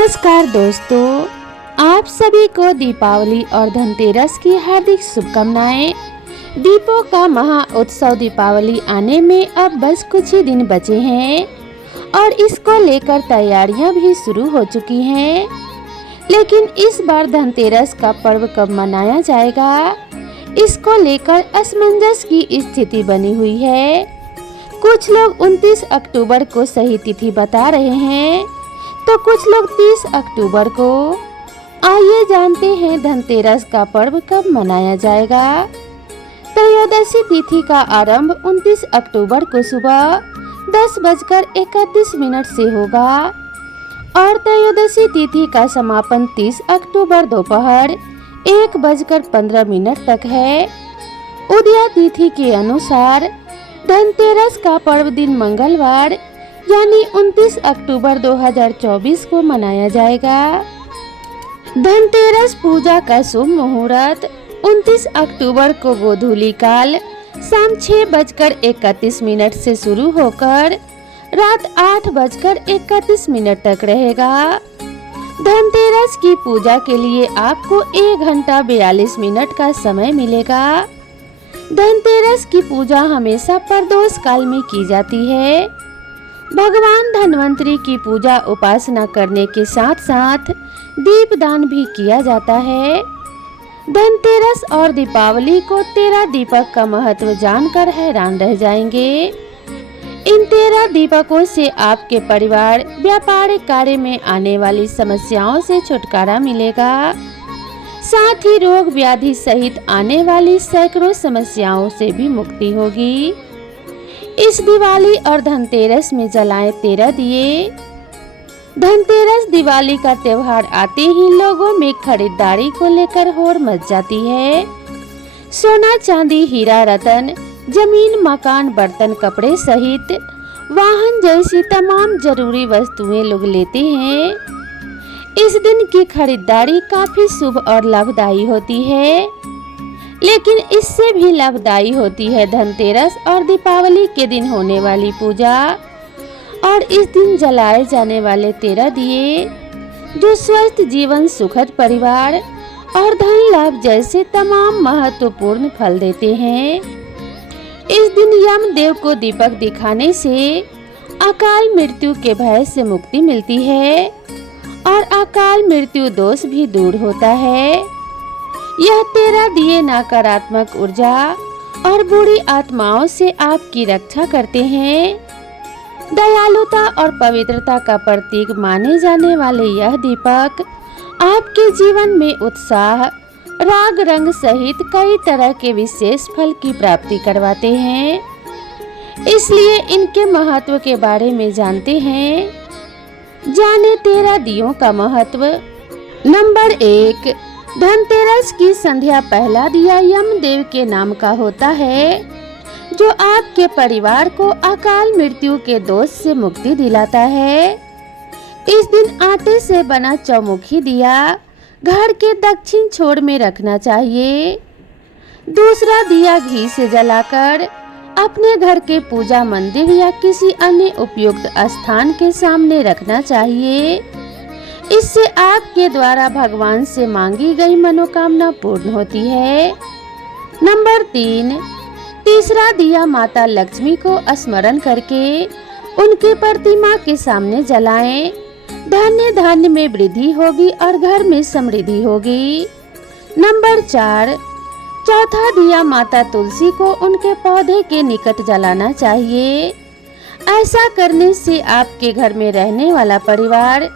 नमस्कार दोस्तों, आप सभी को दीपावली और धनतेरस की हार्दिक शुभकामनाएं। दीपों का महा उत्सव दीपावली आने में अब बस कुछ ही दिन बचे हैं और इसको लेकर तैयारियां भी शुरू हो चुकी हैं। लेकिन इस बार धनतेरस का पर्व कब मनाया जाएगा, इसको लेकर असमंजस की स्थिति बनी हुई है। कुछ लोग 29 अक्टूबर को सही तिथि बता रहे हैं तो कुछ लोग 30 अक्टूबर को। आइए जानते हैं धनतेरस का पर्व कब मनाया जाएगा। त्रयोदशी तिथि का आरंभ 29 अक्टूबर को सुबह 10:31 से होगा और त्रयोदशी तिथि का समापन 30 अक्टूबर दोपहर 1:15 तक है। उदया तिथि के अनुसार धनतेरस का पर्व दिन मंगलवार यानी 29 अक्टूबर 2024 को मनाया जाएगा। धनतेरस पूजा का शुभ मुहूर्त 29 अक्टूबर को गोधूली काल शाम 6:31 से शुरू होकर रात 8:31 तक रहेगा। धनतेरस की पूजा के लिए आपको 1 घंटा 42 मिनट का समय मिलेगा। धनतेरस की पूजा हमेशा प्रदोष काल में की जाती है। भगवान धन्वंतरी की पूजा उपासना करने के साथ साथ दीपदान भी किया जाता है। धनतेरस और दीपावली को 13 दीपक का महत्व जानकर हैरान रह जाएंगे। इन 13 दीपकों से आपके परिवार व्यापारिक कार्य में आने वाली समस्याओं से छुटकारा मिलेगा। साथ ही रोग व्याधि सहित आने वाली सैकड़ों समस्याओं से भी मुक्ति होगी। इस दिवाली और धनतेरस में जलाएं 13 दिए। धनतेरस दिवाली का त्योहार आते ही लोगों में खरीदारी को लेकर होड़ मच जाती है। सोना चांदी हीरा रतन जमीन मकान बर्तन कपड़े सहित वाहन जैसी तमाम जरूरी वस्तुएं लोग लेते हैं। इस दिन की खरीदारी काफी शुभ और लाभदायी होती है, लेकिन इससे भी लाभदायी होती है धनतेरस और दीपावली के दिन होने वाली पूजा और इस दिन जलाए जाने वाले 13 दिए, जो स्वस्थ जीवन, सुखद परिवार और धन लाभ जैसे तमाम महत्वपूर्ण फल देते हैं। इस दिन यमदेव को दीपक दिखाने से अकाल मृत्यु के भय से मुक्ति मिलती है और अकाल मृत्यु दोष भी दूर होता है। यह 13 दिए नकारात्मक ऊर्जा और बुरी आत्माओं से आपकी रक्षा करते हैं। दयालुता और पवित्रता का प्रतीक माने जाने वाले यह दीपक आपके जीवन में उत्साह, राग रंग सहित कई तरह के विशेष फल की प्राप्ति करवाते हैं। इसलिए इनके महत्व के बारे में जानते हैं। जाने 13 दियों का महत्व। नंबर 1, धनतेरस की संध्या पहला दिया यमदेव के नाम का होता है, जो आपके परिवार को अकाल मृत्यु के दोष से मुक्ति दिलाता है। इस दिन आटे से बना चौमुखी दिया घर के दक्षिण छोर में रखना चाहिए। दूसरा दिया घी से जलाकर अपने घर के पूजा मंदिर या किसी अन्य उपयुक्त स्थान के सामने रखना चाहिए। इससे आपके द्वारा भगवान से मांगी गई मनोकामना पूर्ण होती है। नंबर 3, तीसरा दिया माता लक्ष्मी को स्मरण करके उनकी प्रतिमा के सामने जलाएं। धन्य धान्य में वृद्धि होगी और घर में समृद्धि होगी। नंबर 4, चौथा दिया माता तुलसी को उनके पौधे के निकट जलाना चाहिए। ऐसा करने से आपके घर में रहने वाला परिवार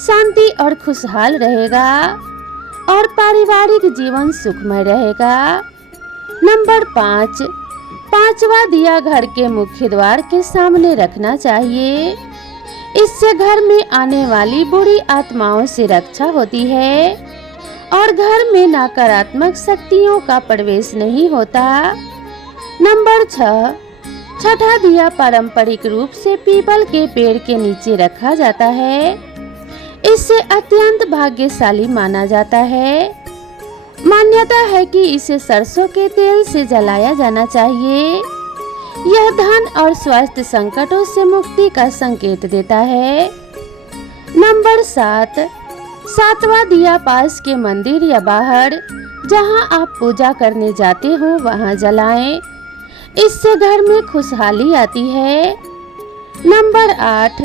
शांति और खुशहाल रहेगा और पारिवारिक जीवन सुखमय रहेगा। नंबर 5, पांचवा दिया घर के मुख्य द्वार के सामने रखना चाहिए। इससे घर में आने वाली बुरी आत्माओं से रक्षा होती है और घर में नकारात्मक शक्तियों का प्रवेश नहीं होता। नंबर 6, छठा दिया पारंपरिक रूप से पीपल के पेड़ के नीचे रखा जाता है। इससे अत्यंत भाग्यशाली माना जाता है। मान्यता है कि इसे सरसों के तेल से जलाया जाना चाहिए। यह धन और स्वास्थ्य संकटों से मुक्ति का संकेत देता है। नंबर 7, सातवां दिया पास के मंदिर या बाहर जहां आप पूजा करने जाते हो वहां जलाएं। इससे घर में खुशहाली आती है। नंबर 8,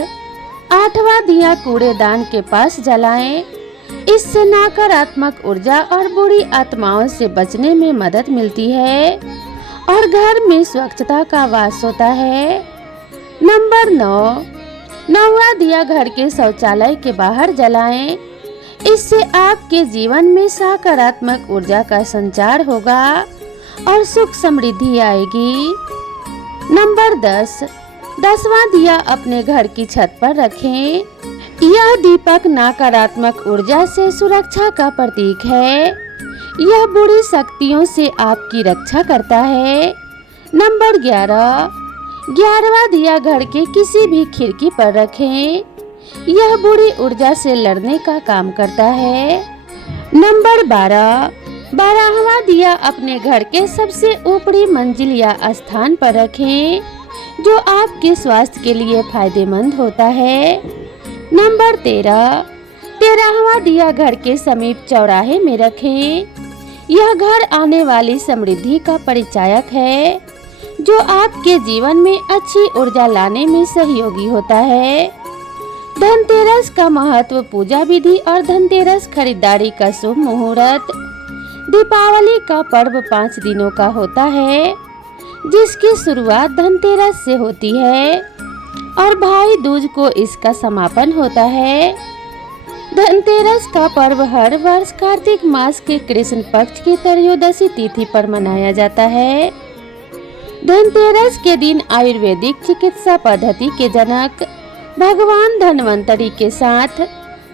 आठवां दिया कूड़ेदान के पास जलाएं। इससे नकारात्मक ऊर्जा और बुरी आत्माओं से बचने में मदद मिलती है और घर में स्वच्छता का वास होता है। नंबर 9, नौवां दिया घर के शौचालय के बाहर जलाएं। इससे आपके जीवन में सकारात्मक ऊर्जा का संचार होगा और सुख समृद्धि आएगी। नंबर 10, 10वां दिया अपने घर की छत पर रखें। यह दीपक नकारात्मक ऊर्जा से सुरक्षा का प्रतीक है। यह बुरी शक्तियों से आपकी रक्षा करता है। नंबर 11, 11वां दिया घर के किसी भी खिड़की पर रखें। यह बुरी ऊर्जा से लड़ने का काम करता है। नंबर 12, 12वां दिया अपने घर के सबसे ऊपरी मंजिल या स्थान पर रखें, जो आपके स्वास्थ्य के लिए फायदेमंद होता है। नंबर 13, 13वां दिया घर के समीप चौराहे में रखें। यह घर आने वाली समृद्धि का परिचायक है, जो आपके जीवन में अच्छी ऊर्जा लाने में सहयोगी होता है। धनतेरस का महत्व, पूजा विधि और धनतेरस खरीदारी का शुभ मुहूर्त। दीपावली का पर्व 5 दिनों का होता है, जिसकी शुरुआत धनतेरस से होती है और भाई दूज को इसका समापन होता है। धनतेरस का पर्व हर वर्ष कार्तिक मास के कृष्ण पक्ष की त्रयोदशी तिथि पर मनाया जाता है। धनतेरस के दिन आयुर्वेदिक चिकित्सा पद्धति के जनक भगवान धन्वंतरी के साथ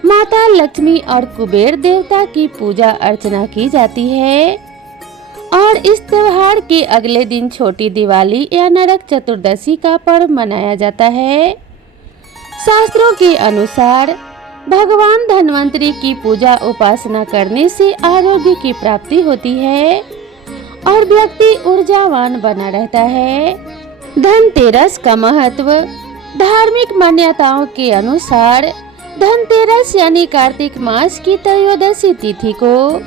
माता लक्ष्मी और कुबेर देवता की पूजा अर्चना की जाती है और इस त्योहार के अगले दिन छोटी दिवाली या नरक चतुर्दशी का पर्व मनाया जाता है। शास्त्रों के अनुसार भगवान धन्वंतरी की पूजा उपासना करने से आरोग्य की प्राप्ति होती है और व्यक्ति ऊर्जावान बना रहता है। धनतेरस का महत्व, धार्मिक मान्यताओं के अनुसार धनतेरस यानी कार्तिक मास की त्रयोदशी तिथि को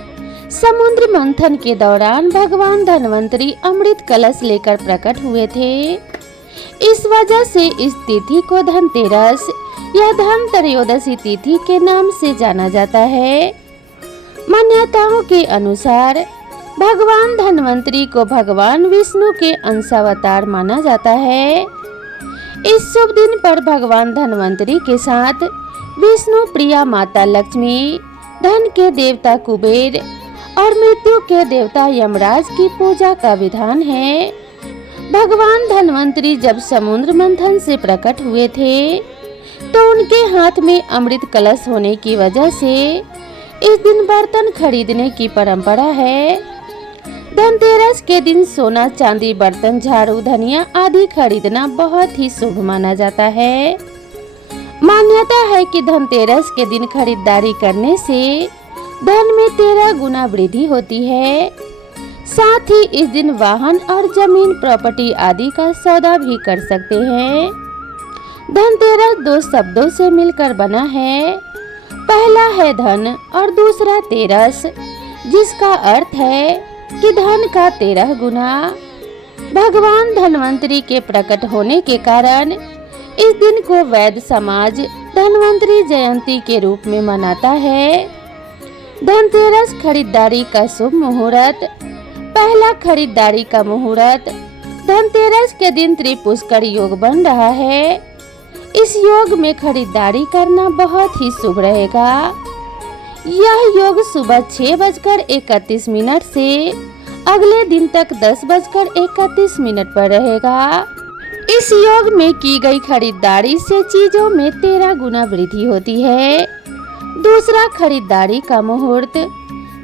समुद्र मंथन के दौरान भगवान धन्वंतरी अमृत कलश लेकर प्रकट हुए थे। इस वजह से इस तिथि को धनतेरस या धन त्रयोदशी तिथि के नाम से जाना जाता है। मान्यताओं के अनुसार भगवान धन्वंतरी को भगवान विष्णु के अंशावतार माना जाता है। इस शुभ दिन पर भगवान धन्वंतरी के साथ विष्णु प्रिया माता लक्ष्मी, धन के देवता कुबेर और मृत्यु के देवता यमराज की पूजा का विधान है। भगवान धन्वंतरी जब समुद्र मंथन से प्रकट हुए थे, तो उनके हाथ में अमृत कलश होने की वजह से इस दिन बर्तन खरीदने की परंपरा है। धनतेरस के दिन सोना, चांदी, बर्तन, झाड़ू, धनिया आदि खरीदना बहुत ही शुभ माना जाता है। मान्यता है कि धनतेरस के दिन खरीदारी करने से धन में 13 गुना वृद्धि होती है। साथ ही इस दिन वाहन और जमीन, प्रॉपर्टी आदि का सौदा भी कर सकते हैं। धनतेरस 2 शब्दों से मिलकर बना है। पहला है धन और दूसरा तेरस, जिसका अर्थ है कि धन का 13 गुना। भगवान धन्वंतरी के प्रकट होने के कारण इस दिन को वैद्य समाज धन्वंतरी जयंती के रूप में मनाता है। धनतेरस खरीदारी का शुभ मुहूर्त। पहला खरीदारी का मुहूर्त। धनतेरस के दिन त्रिपुष्कर योग बन रहा है। इस योग में खरीदारी करना बहुत ही शुभ रहेगा। यह योग सुबह 6:31 से अगले दिन तक 10:31 पर रहेगा। इस योग में की गई खरीदारी से चीजों में 13 गुना वृद्धि होती है। दूसरा खरीदारी का मुहूर्त।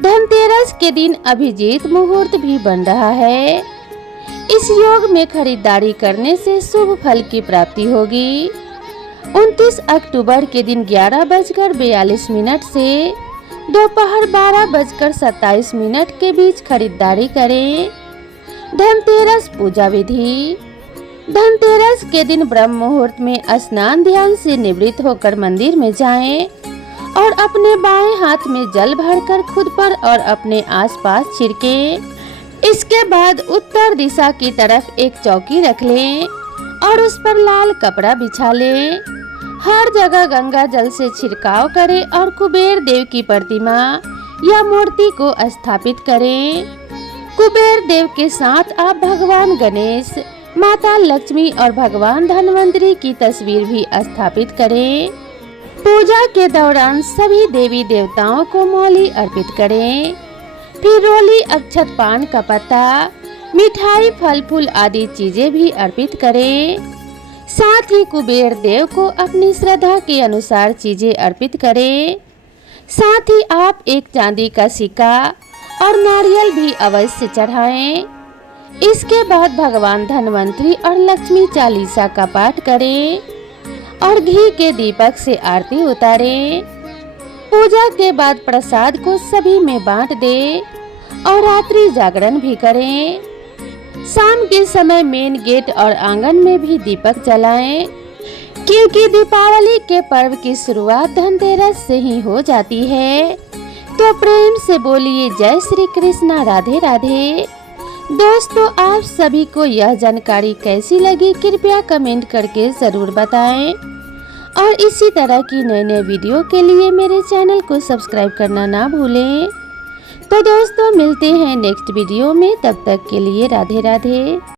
धनतेरस के दिन अभिजीत मुहूर्त भी बन रहा है। इस योग में खरीदारी करने से शुभ फल की प्राप्ति होगी। 29 अक्टूबर के दिन 11:42 से दोपहर 12:27 के बीच खरीदारी करें। धनतेरस पूजा विधि। धनतेरस के दिन ब्रह्म मुहूर्त में स्नान ध्यान से निवृत्त होकर मंदिर में जाएं और अपने बाएं हाथ में जल भरकर खुद पर और अपने आसपास छिड़कें। इसके बाद उत्तर दिशा की तरफ एक चौकी रख लें और उस पर लाल कपड़ा बिछा लें। हर जगह गंगा जल से छिड़काव करें और कुबेर देव की प्रतिमा या मूर्ति को स्थापित करें। कुबेर देव के साथ आप भगवान गणेश, माता लक्ष्मी और भगवान धन्वंतरी की तस्वीर भी स्थापित करें। पूजा के दौरान सभी देवी देवताओं को मौली अर्पित करें। फिर रोली, अक्षत, पान का पत्ता, मिठाई, फल फूल आदि चीजें भी अर्पित करें। साथ ही कुबेर देव को अपनी श्रद्धा के अनुसार चीजें अर्पित करें। साथ ही आप एक चांदी का सिक्का और नारियल भी अवश्य चढ़ाएं। इसके बाद भगवान धन्वंतरी और लक्ष्मी चालीसा का पाठ करें और घी के दीपक से आरती उतारें। पूजा के बाद प्रसाद को सभी में बांट दें और रात्रि जागरण भी करें। शाम के समय मेन गेट और आंगन में भी दीपक जलाएं, क्योंकि दीपावली के पर्व की शुरुआत धनतेरस से ही हो जाती है। तो प्रेम से बोलिए जय श्री कृष्णा, राधे राधे। दोस्तों, आप सभी को यह जानकारी कैसी लगी कृपया कमेंट करके जरूर बताएं और इसी तरह की नए नए वीडियो के लिए मेरे चैनल को सब्सक्राइब करना ना भूलें। तो दोस्तों, मिलते हैं नेक्स्ट वीडियो में, तब तक के लिए राधे राधे।